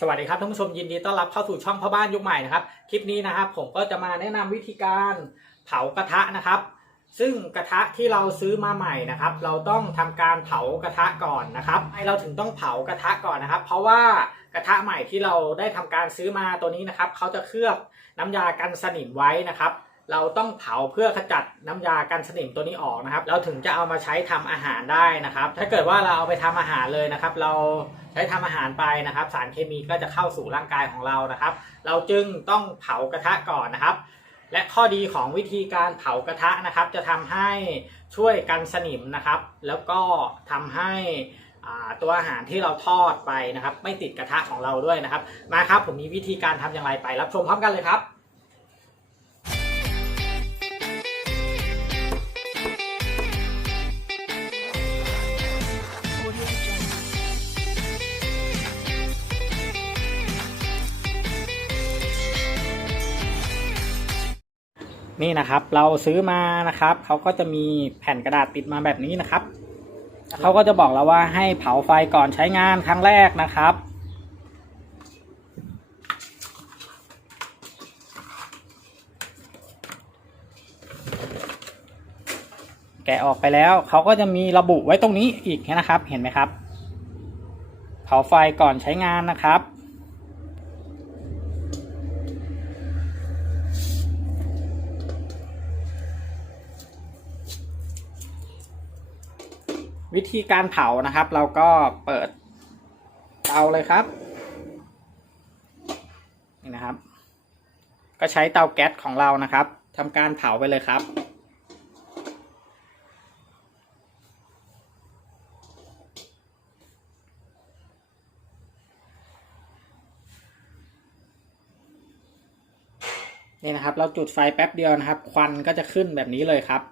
สวัสดีครับท่านผู้ชมยินดีต้อนรับเข้าสู่ช่องพ่อบ้านยุคใหม่นะครับคลิปนี้นะครับผมก็จะมาแนะนำวิธีการเผากระทะนะครับ ซึ่งกระทะที่เราซื้อมาใหม่นะครับ เราต้องทำการเผากระทะก่อนนะครับให้เราถึงต้องเผากระทะก่อนนะครับ เพราะว่ากระทะใหม่ที่เราได้ทำการซื้อมาตัวนี้นะครับเขาจะเคลือบน้ำยากันสนิมไว้นะครับ เราต้องเผาเพื่อขจัดน้ำยากันสนิมตัวนี้ออกนะครับ เราถึงจะเอามาใช้ทำอาหารได้นะครับ ถ้าเกิดว่าเราเอาไปทำอาหารเลยนะครับ เรา ใช้ทำอาหารไปนะครับ สารเคมีก็จะเข้าสู่ร่างกายของเรานะครับ เราจึงต้องเผากระทะก่อนนะครับ และข้อดีของวิธีการเผากระทะนะครับ จะทำให้ช่วยกันสนิมนะครับ แล้วก็ทำให้ตัวอาหารที่เราทอดไปนะครับ ไม่ติดกระทะของเราด้วยนะครับ มาครับผมมีวิธีการทำอย่างไรไปรับชมพร้อมกันเลยครับ นี่นะครับ เราซื้อมานะครับเขาก็จะมีแผ่นกระดาษติดมาแบบนี้นะครับเขาก็จะบอกเราว่าให้เผาไฟก่อนใช้งานครั้งแรกนะครับ แกะออกไปแล้วเขาก็จะมีระบุไว้ตรงนี้อีกนะครับ เห็นไหมครับ เผาไฟก่อนใช้งานนะครับ วิธีการเผานะครับ เราก็เปิดเตาเลยครับนี่นะครับ ก็ใช้เตาแก๊สของเรานะครับทำการเผาไปเลยครับนี่นะครับ เราจุดไฟแป๊บเดียวนะครับ ควันก็จะขึ้นแบบนี้เลยครับ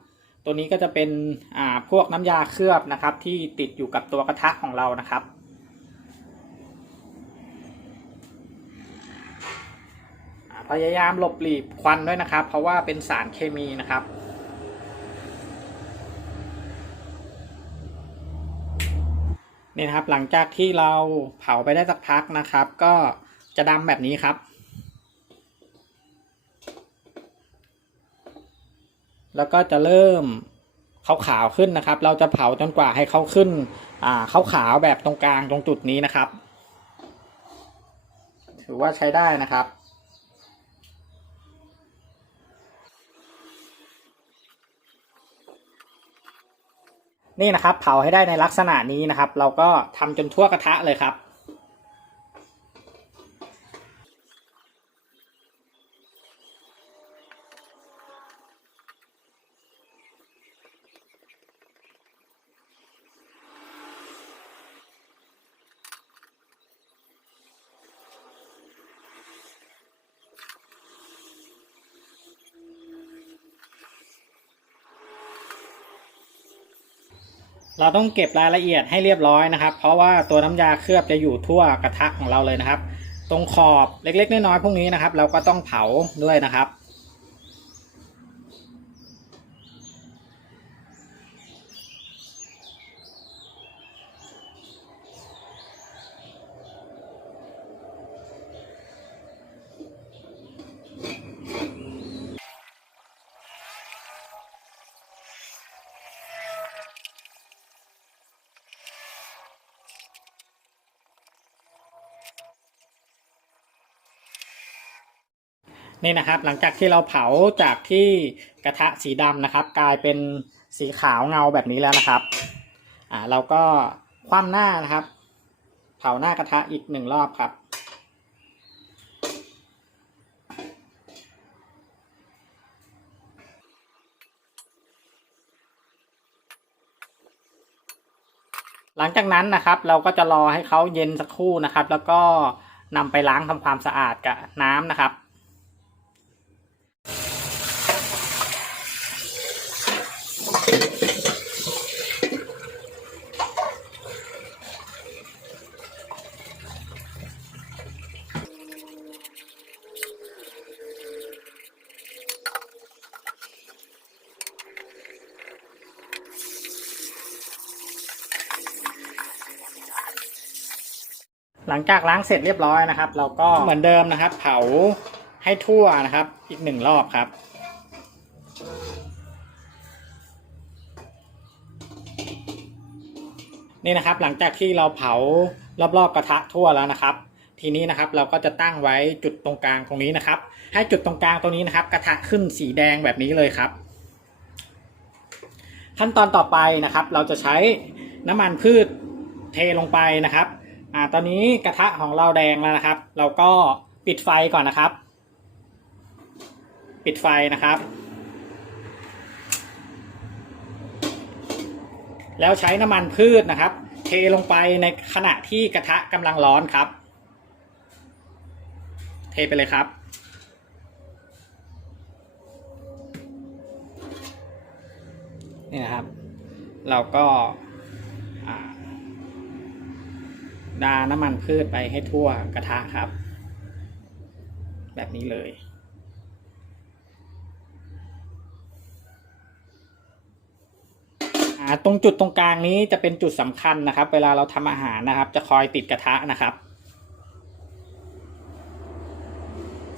ตัวนี้ก็จะเป็นอ่าพวกน้ำยาเคลือบนะครับ ที่ติดอยู่กับตัวกระทะของเรานะครับ พยายามหลบหลีกควันด้วยนะครับ เพราะว่าเป็นสารเคมีนะครับนี่นะครับหลังจากที่เราเผาไปได้สักพักนะครับ ก็จะดำแบบนี้ครับ แล้วก็จะเริ่มขาวๆขึ้นนะครับ เราจะเผาจนกว่าให้เขาขึ้นอ่าขาวๆแบบตรงกลางตรงจุดนี้นะครับ ถือว่าใช้ได้นะครับนี่นะครับเผาให้ได้ในลักษณะนี้นะครับ เราก็ทำจนทั่วกระทะเลยครับ เราต้องเก็บรายละเอียดให้เรียบร้อยนะครับ เพราะว่าตัวน้ำยาเคลือบจะอยู่ทั่วกระทะของเราเลยนะครับ ตรงขอบเล็กๆน้อยๆพวกนี้นะครับ เราก็ต้องเผาด้วยนะครับ นี่นะครับ หลังจากที่เราเผาจากที่กระทะสีดำนะครับ กลายเป็นสีขาวเงาแบบนี้แล้วนะครับ อ่าเราก็คว่ำหน้านะครับ เผาหน้ากระทะอีกหนึ่งรอบครับ หลังจากนั้นนะครับ เราก็จะรอให้เขาเย็นสักครู่นะครับ แล้วก็นำไปล้างทำความสะอาดกับน้ำนะครับ หลังจากล้างเสร็จเรียบร้อยนะครับ เราก็เหมือนเดิมนะครับ เผาให้ทั่วนะครับ อีกหนึ่งรอบครับ นี่นะครับหลังจากที่เราเผารอบๆกระทะทั่วแล้วนะครับ ทีนี้นะครับเราก็จะตั้งไว้จุดตรงกลางตรงนี้นะครับ ให้จุดตรงกลางตรงนี้นะครับ กระทะขึ้นสีแดงแบบนี้เลยครับ ขั้นตอนต่อไปนะครับ เราจะใช้น้ำมันพืชเทลงไปนะครับอ่าตอนนี้กระทะของเราแดงแล้วนะครับ เราก็ปิดไฟก่อนนะครับ ปิดไฟนะครับ แล้วใช้น้ำมันพืชนะครับ เทลงไปในขณะที่กระทะกำลังร้อนครับ เทไปเลยครับ นี่นะครับ เราก็ดาน้ำมันพืชไปให้ทั่วกระทะครับ แบบนี้เลย อ่า ตรงจุดตรงกลางนี้จะเป็นจุดสำคัญนะครับ เวลาเราทำอาหารนะครับ จะคอยติดกระทะนะครับ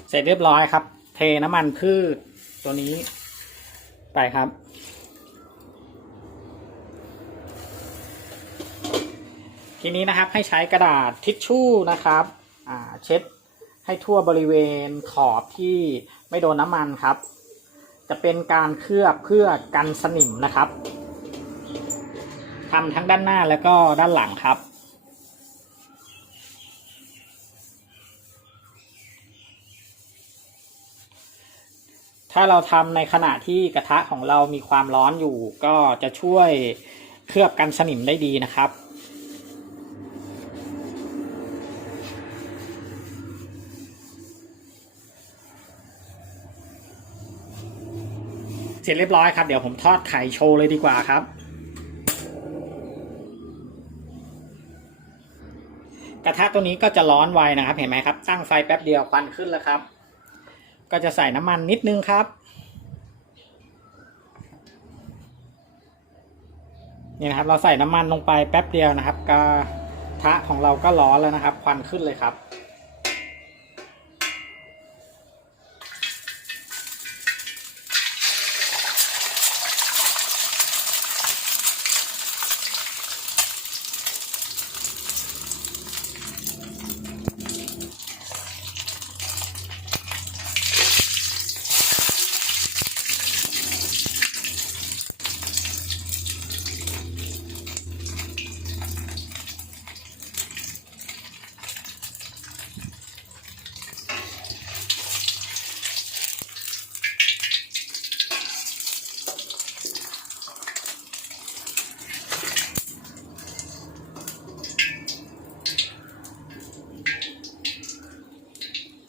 เสร็จเรียบร้อยครับ เทน้ำมันพืชตัวนี้ไปครับ ทีนี้นะครับให้ใช้กระดาษทิชชู่นะครับอ่าเช็ดให้ทั่วบริเวณขอบที่ไม่โดนน้ำมันครับ จะเป็นการเคลือบเพื่อกันสนิมนะครับ ทำทั้งด้านหน้าแล้วก็ด้านหลังครับ ถ้าเราทำในขณะที่กระทะของเรามีความร้อนอยู่ก็จะช่วยเคลือบกันสนิมได้ดีนะครับเสร็จเรียบร้อยครับ เดี๋ยวผมทอดไข่โชว์เลยดีกว่าครับ ระทะตัวนี้ก็จะร้อนไวนะครับ เห็นไหมครับ ตั้งไฟแป๊บเดียวควันขึ้นแล้วครับ ก็จะใส่น้ำมันนิดนึงครับ นี่นะครับ เราใส่น้ำมันลงไปแป๊บเดียวนะครับกระทะของเราก็ร้อนแล้วนะครับ ควันขึ้นเลยครับ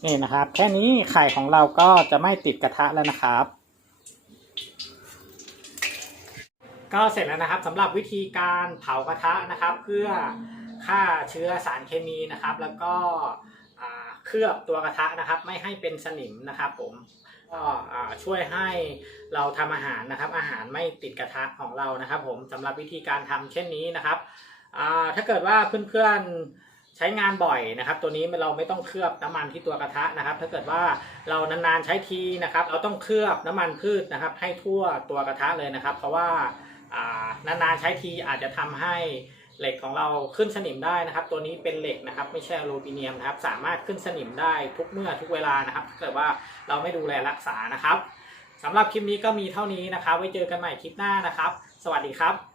นี่นะครับ แค่นี้ไข่ของเราก็จะไม่ติดกระทะแล้วนะครับ ก็เสร็จแล้วนะครับสำหรับวิธีการเผากระทะนะครับ เพื่อฆ่าเชื้อสารเคมีนะครับ แล้วก็เคลือบตัวกระทะนะครับ ไม่ให้เป็นสนิมนะครับ ผมก็ช่วยให้เราทำอาหารนะครับ อาหารไม่ติดกระทะของเรานะครับ ผมสำหรับวิธีการทำเช่นนี้นะครับถ้าเกิดว่าเพื่อนๆ ใช้งานบ่อยนะครับ ตัวนี้เราไม่ต้องเคลือบน้ำมันที่ตัวกระทะนะครับ ถ้าเกิดว่าเรานานๆใช้ทีนะครับ เราต้องเคลือบน้ำมันพืชนะครับ ให้ทั่วตัวกระทะเลยนะครับ เพราะว่านานๆใช้ทีอาจจะทำให้เหล็กของเราขึ้นสนิมได้นะครับ ตัวนี้เป็นเหล็กนะครับ ไม่ใช่อลูมิเนียมนะครับ สามารถขึ้นสนิมได้ทุกเมื่อทุกเวลานะครับถ้าเกิดว่าเราไม่ดูแลรักษานะครับสำหรับคลิปนี้ก็มีเท่านี้นะครับ ไว้เจอกันใหม่คลิปหน้านะครับ สวัสดีครับ